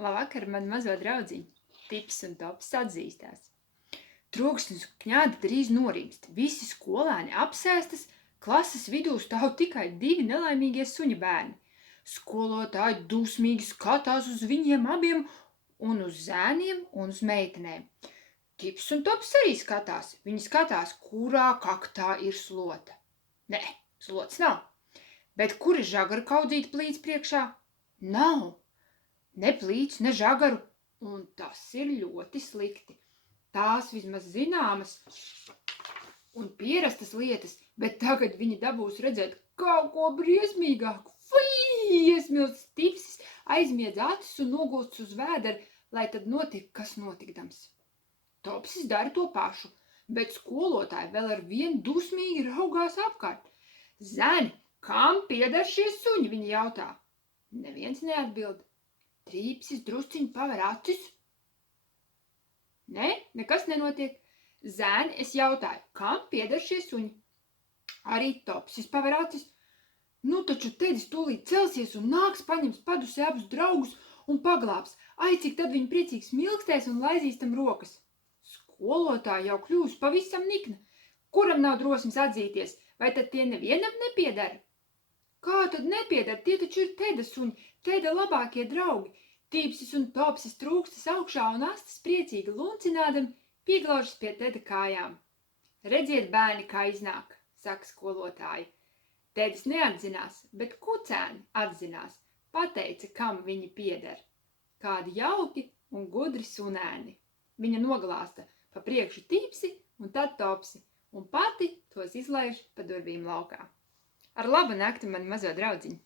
Labvakar, man mazo draudziņu. Tips un tops atzīstās. Troksnis kņāda drīz norimst. Visi skolēni apsēstas, klases vidū stāv tikai 2 nelaimīgie suņa bērni. Skolotāji dusmīgi skatās uz viņiem abiem un uz zēniem un uz meitenēm. Tips un tops arī skatās. Viņi skatās, kurā kaktā ir slota. Nē, slots nav. Bet kur ir žagaru kaudzīta plīts priekšā? Nav. Ne plīts, ne žagaru, un tas ir ļoti slikti. Tās vismaz zināmas un pierastas lietas, bet tagad viņi dabūs redzēt kaut ko briesmīgāku. Fii, iesmilts tipsis, aizmiedz acis un nogulsts uz vēdera, lai tad notiek, kas notikdams. Topsis dara to pašu, bet skolotāji vēl ar vienu dusmīgi raugās apkārt. Zēni, kam pieder šie suņi, viņi jautā. Neviens neatbild. Trīpsis drusciņi paver acis. Nē, nekas nenotiek. Zēni, es jautāju, kam pieder šie suņi? Arī Topsis paver acis. Nu taču Tedis tūlīt celsies un nāks, paņems padusē abus draugus un paglābs. Ai, cik tad viņi priecīgs milkstēs un laizīs tam rokas. Skolotāja jau kļūs pavisam nikna. Kuram nav drosmes atzīties, vai tad tie nevienam nepiedara? Kā tad nepiedara? Tie taču ir Teda suņi, Teda labākie draugi. Tīpsis un Topsis trūkstas augšā un astas priecīgi luncinādam pieglaužas pie Teda kājām. Redziet, bērni, kā iznāk, saka skolotāji. Tedis neatzinās, bet kucēni atzinās. Pateica, kam viņi pieder. Kādi jauki un gudri sunēni. Viņa noglāsta pa priekšu Tīpsi un tad Topsi, un pati tos izlaiž pa durvīm laukā. Ar labu nakti, mani mazo draudziņu!